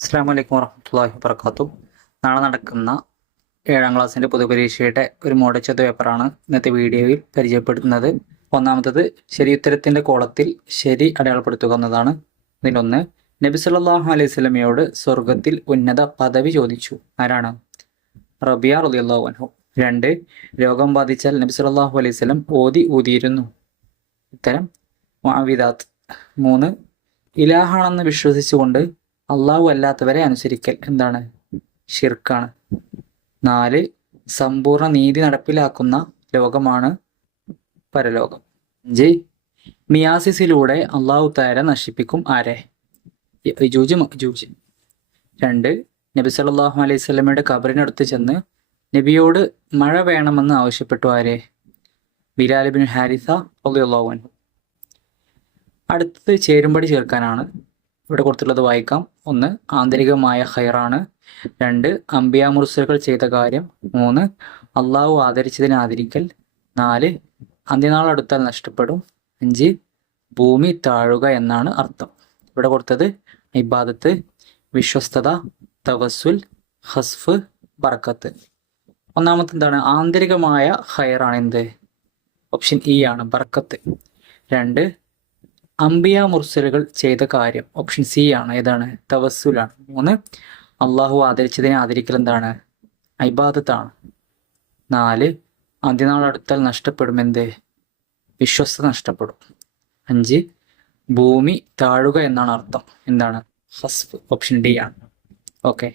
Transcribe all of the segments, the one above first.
അസ്സാം വലൈക്കും വറഹമത്തല്ലാഹി വബർക്കാത്തു. നാളെ നടക്കുന്ന 7ാം ക്ലാസ്സിൻ്റെ പൊതുപരീക്ഷയുടെ ഒരു മോഡൽ ചോദ്യ പേപ്പറാണ് ഇന്നത്തെ വീഡിയോയിൽ പരിചയപ്പെടുത്തുന്നത്. ഒന്നാമത്തത് ശരിയുത്തരത്തിൻ്റെ കോളത്തിൽ ശരി അടയാളപ്പെടുത്തുക എന്നതാണ്. ഇതിലൊന്ന്, നബി സല്ലല്ലാഹു അലൈഹി വസല്ലമയോട് സ്വർഗത്തിൽ ഉന്നത പദവി ചോദിച്ചു. ആരാണ്? റബിയ റളിയല്ലാഹു അൻഹു. 2, രോഗം ബാധിച്ചാൽ നബി സല്ലല്ലാഹു അലൈഹി വസല്ലം ഊതിയിരുന്നു. ഉത്തരം മുഅവ്വിദാത്ത്. 3, ഇലാഹാണെന്ന് വിശ്വസിച്ചുകൊണ്ട് അള്ളാഹു അല്ലാത്തവരെ അനുസരിക്കൽ എന്താണ്? ഷിർക്കാണ്. 4, സമ്പൂർണ്ണ നീതി നടപ്പിലാക്കുന്ന ലോകമാണ് പരലോകം. 5, മിയാസിസിലൂടെ അള്ളാഹു തആല നശിപ്പിക്കും ആരെ? യജൂജ് മഅജൂജ്. 2, നബി സല്ലല്ലാഹു അലൈഹി വസല്ലമയുടെ ഖബറിനടുത്ത് ചെന്ന് നബിയോട് മഴ വേണമെന്ന് ആവശ്യപ്പെട്ടു ആരെ? ബിലാൽ ഇബ്നു ഹാരിസ റളിയല്ലാഹു അൻഹു. അടുത്തത് ചേരുംപടി ചേർക്കാനാണ്. ഇവിടെ കൊടുത്തുള്ളത് വായിക്കാം. 1, ആന്തരികമായ ഖൈറാണ്. 2, അംബിയാ മുർസലുകൾ ചെയ്ത കാര്യം. 3, അള്ളാഹു ആദരിച്ചതിനെ ആദരിക്കൽ. 4, അന്ത്യനാൾ അടുത്താൽ നഷ്ടപ്പെടും. 5, ഭൂമി താഴുക എന്നാണ് അർത്ഥം. ഇവിടെ കൊടുത്തത് ഇബാദത്ത്, വിശ്വസ്തത, തവസ്സുൽ, ഹസ്ഫ്, ബർക്കത്ത്. ഒന്നാമത്തെ എന്താണ്? ആന്തരികമായ ഖൈറാണ്. എന്ത്? ഓപ്ഷൻ ഇ ആണ്, ബർക്കത്ത്. 2, അംബിയ മുർസലുകൾ ചെയ്ത കാര്യം. ഓപ്ഷൻ സി ആണ്, ഏതാണ്? തവസ്സുലാണ്. 3, അള്ളാഹു ആദരിച്ചതിനെ ആദരിക്കൽ എന്താണ്? ഇബാദത്താണ്. 4, അന്ത്യനാൾ അടുത്താൽ നഷ്ടപ്പെടും. എന്ത്? വിശ്വസ്ത നഷ്ടപ്പെടും. 5, ഭൂമി താഴുക എന്നാണ് അർത്ഥം. എന്താണ്? ഹസ്ഫ്. ഓപ്ഷൻ ഡി ആണ്. ഓക്കെ.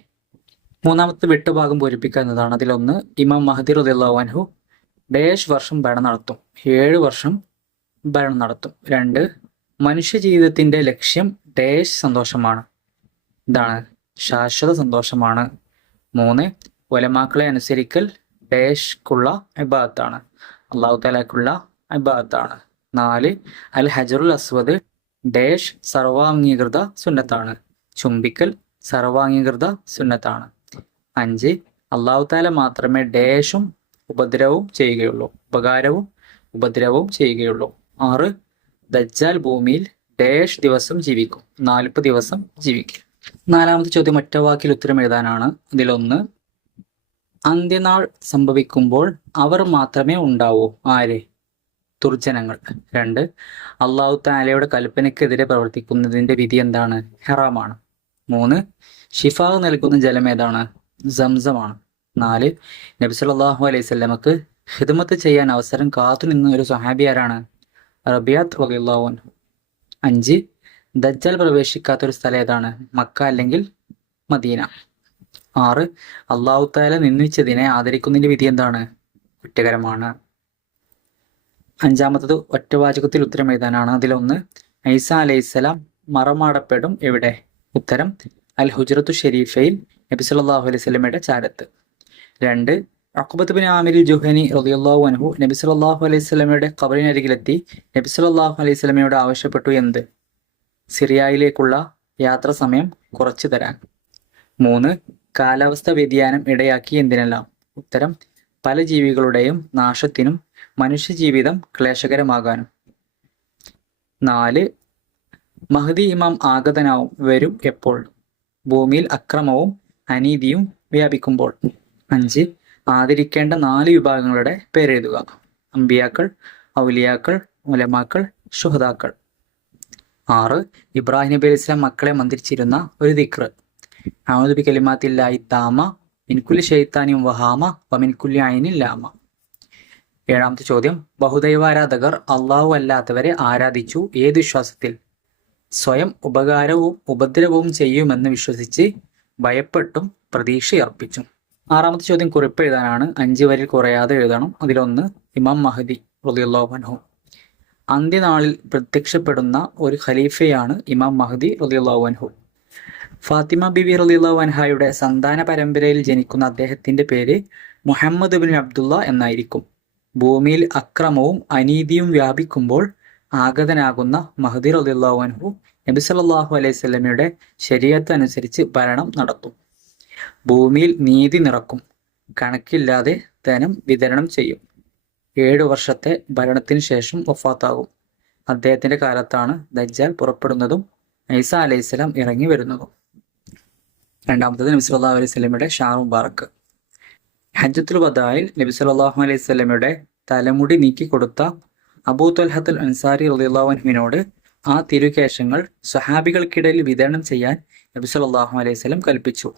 മൂന്നാമത്തെ വിട്ടുഭാഗം പൂരിപ്പിക്കുക എന്നതാണ്. അതിലൊന്ന്, ഇമാം മഹദി റളിയല്ലാഹു അൻഹു ഡേഷ് വർഷം ഭരണം നടത്തും. 7 വർഷം ഭരണം നടത്തും. 2, മനുഷ്യ ജീവിതത്തിന്റെ ലക്ഷ്യം ഡേഷ് സന്തോഷമാണ്. ഇതാണ് ശാശ്വത സന്തോഷമാണ്. 3, ഉലമാക്കളെ അനുസരിക്കൽ ഡേഷ്ക്കുള്ള ഇബാദത്താണ്, അള്ളാഹു തആലക്കുള്ള ഇബാദത്താണ്. 4, അൽ ഹജറുൽ അസ്വദ് ഡേഷ് സർവാംഗീകൃത സുന്നത്താണ്, ചുംബിക്കൽ സർവാംഗീകൃത സുന്നത്താണ്. 5, അള്ളാഹു തആല മാത്രമേ ഡേഷും ഉപദ്രവവും ചെയ്യുകയുള്ളൂ, ഉപകാരവും ഉപദ്രവവും ചെയ്യുകയുള്ളൂ. 6, ദജ്ജാൽ ഭൂമിയിൽ ഡേഷ് ദിവസം ജീവിക്കും, 40 ദിവസം ജീവിക്കും. നാലാമത്തെ ചോദ്യം ഒറ്റ വാക്കിൽ ഉത്തരം എഴുതാനാണ്. ഇതിലൊന്ന്, അന്ത്യനാൾ സംഭവിക്കുമ്പോൾ അവർ മാത്രമേ ഉണ്ടാവൂ. ആര്? ദുർജനങ്ങൾ. 2, അള്ളാഹു തആലയുടെ കൽപ്പനയ്ക്കെതിരെ പ്രവർത്തിക്കുന്നതിന്റെ വിധി എന്താണ്? ഹറാമാണ്. 3, ഷിഫാ നൽകുന്ന ജലം ഏതാണ്? സംസമാണ്. 4, നബി സല്ലല്ലാഹു അലൈഹി വസല്ലമക്ക് ഖിദ്മത്ത് ചെയ്യാൻ അവസരം കാത്തുനിന്ന ഒരു സ്വഹാബി ആരാണ്? റബിയാത്ത് റളിയല്ലാഹു അൻഹു. 5, ദജ്ജാൽ പ്രവേശിക്കാത്തൊരു സ്ഥലം ഏതാണ്? മക്ക അല്ലെങ്കിൽ മദീന. 6, അള്ളാഹു തആല നിന്ദിച്ചതിനെ ആദരിക്കുന്നതിന്റെ വിധി എന്താണ്? കുറ്റകരമാണ്. അഞ്ചാമത്തത് ഒറ്റവാചകത്തിൽ ഉത്തരം എഴുതാനാണ്. അതിലൊന്ന്, ഈസാ അലൈഹിസ്സലാം മറമാടപ്പെടും എവിടെ? ഉത്തരം, അൽ ഹുജ്റത്തു ഷരീഫയിൽ നബി സല്ലല്ലാഹു അലൈഹി വസല്ലമയുടെ ചാരത്ത്. 2, ഉഖ്ബത്ത് ബിൻ ആമിർ ജുഹനി റളിയല്ലാഹു അൻഹു നബി സല്ലല്ലാഹു അലൈഹി വസല്ലമയുടെ ഖബറിനരികിലെത്തി നബി സല്ലല്ലാഹു അലൈഹി വസല്ലമയോട് ആവശ്യപ്പെട്ടു. എന്ത്? സിറിയയിലേക്കുള്ള യാത്രാ സമയം കുറച്ചു തരാൻ. 3, കാലാവസ്ഥ വ്യതിയാനം ഇടയാക്കി എന്തിനെല്ലാം? ഉത്തരം, പല ജീവികളുടെയും നാശത്തിനും മനുഷ്യജീവിതം ക്ലേശകരമാകാനും. 4, മഹ്ദി ഇമാം ആഗതനാവും വരും എപ്പോൾ? ഭൂമിയിൽ അക്രമവും അനീതിയും വ്യാപിക്കുമ്പോൾ. 5, ആദരിക്കേണ്ട 4 വിഭാഗങ്ങളുടെ പേരെഴുതുക. അമ്പിയാക്കൾ, ഔലിയാക്കൾ, ഉലമാക്കൾ, ശുഹദാക്കൾ. 6, ഇബ്രാഹിം നബി അലൈഹി സ്വലാം മക്കളെ മന്ത്രിച്ചിരുന്ന ഒരു ദിക്ർ. അഊദു ബികലിമാത്തില്ലാഹി താമ മിൻ കുല്ലി ശൈത്താനിൻ വഹാമ വമിൻ കുല്ലി ഐനിൻ ലാമ. 7ാമത്തെ ചോദ്യം, ബഹുദൈവാരാധകർ അള്ളാഹു അല്ലാത്തവരെ ആരാധിച്ചു ഏത് വിശ്വാസത്തിൽ? സ്വയം ഉപകാരവും ഉപദ്രവവും ചെയ്യുമെന്ന് വിശ്വസിച്ച് ഭയപ്പെട്ടും പ്രതീക്ഷയർപ്പിച്ചും. 6ാമത്തെ ചോദ്യം കുറിപ്പ് എഴുതാനാണ്. 5 വരിൽ കുറയാതെ എഴുതണം. അതിലൊന്ന്, ഇമാം മഹ്ദി റളിയല്ലാഹു അൻഹു. അന്ത്യനാളിൽ പ്രത്യക്ഷപ്പെടുന്ന ഒരു ഖലീഫയാണ് ഇമാം മഹ്ദി റളിയല്ലാഹു അൻഹു. ഫാത്തിമ ബിബി റളിയല്ലാഹു അൻഹയുടെ സന്താന പരമ്പരയിൽ ജനിക്കുന്ന അദ്ദേഹത്തിന്റെ പേര് മുഹമ്മദ് ഇബ്നു അബ്ദുള്ള എന്നായിരിക്കും. ഭൂമിയിൽ അക്രമവും അനീതിയും വ്യാപിക്കുമ്പോൾ ആഗതനാകുന്ന മഹ്ദി റളിയല്ലാഹു അൻഹു നബി സല്ലല്ലാഹു അലൈഹി വസല്ലമയുടെ ശരീഅത്ത് അനുസരിച്ച് ഭരണം നടത്തും. ഭൂമിയിൽ നീതി നിറക്കും, കണക്കില്ലാതെ ധനം വിതരണം ചെയ്യും. 7 വർഷത്തെ ഭരണത്തിന് ശേഷം വഫാത്താകും. അദ്ദേഹത്തിന്റെ കാലത്താണ് ദജ്ജാൽ പുറപ്പെടുന്നതും ഈസാ അലൈഹിസ്സലാം ഇറങ്ങി വരുന്നതും. രണ്ടാമത്തത് നബി സല്ലല്ലാഹു അലൈഹി വസല്ലമയുടെ ഷാർ മുബാറക്ക്. ഹജ്ജത്തുൽ വദായിൽ നബി സല്ലല്ലാഹു അലൈഹി വസല്ലമയുടെ തലമുടി നീക്കി കൊടുത്ത അബൂ ത്വൽഹത്തുൽ അൻസാരി റളിയല്ലാഹു അൻഹുവിനോട് ആ തിരുകേശങ്ങൾ സ്വഹാബികൾക്കിടയിൽ വിതരണം ചെയ്യാൻ നബി സല്ലല്ലാഹു അലൈഹി വസല്ലം കൽപ്പിച്ചു.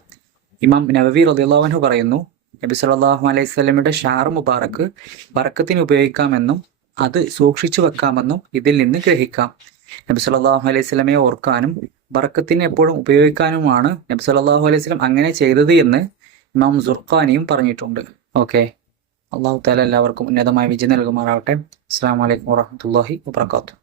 ഇമാം നവവി റളിയല്ലാഹു അൻഹു പറയുന്നു, നബി സല്ലല്ലാഹു അലൈഹി വസല്ലമയുടെ ഷാർ മുബാറക്ക് ബറക്കത്തിന് ഉപയോഗിക്കാമെന്നും അത് സൂക്ഷിച്ചു വെക്കാമെന്നും ഇതിൽ നിന്ന് ഗ്രഹിക്കാം. നബി സല്ലല്ലാഹു അലൈഹി വസല്ലമയെ ഓർക്കാനും ബറക്കത്തിന് എപ്പോഴും ഉപയോഗിക്കാനുമാണ് നബി സല്ലല്ലാഹു അലൈഹി വസല്ലം അങ്ങനെ ചെയ്തത് എന്ന് ഇമാം സുർഖാനിയും പറഞ്ഞിട്ടുണ്ട്. ഓക്കെ, അല്ലാഹു തആല എല്ലാവർക്കും ഉന്നതമായ വിജയം നൽകുമാറാവട്ടെ. അസ്സലാമു അലൈക്കും വറഹ്മത്തുള്ളാഹി വബറകാതുഹു.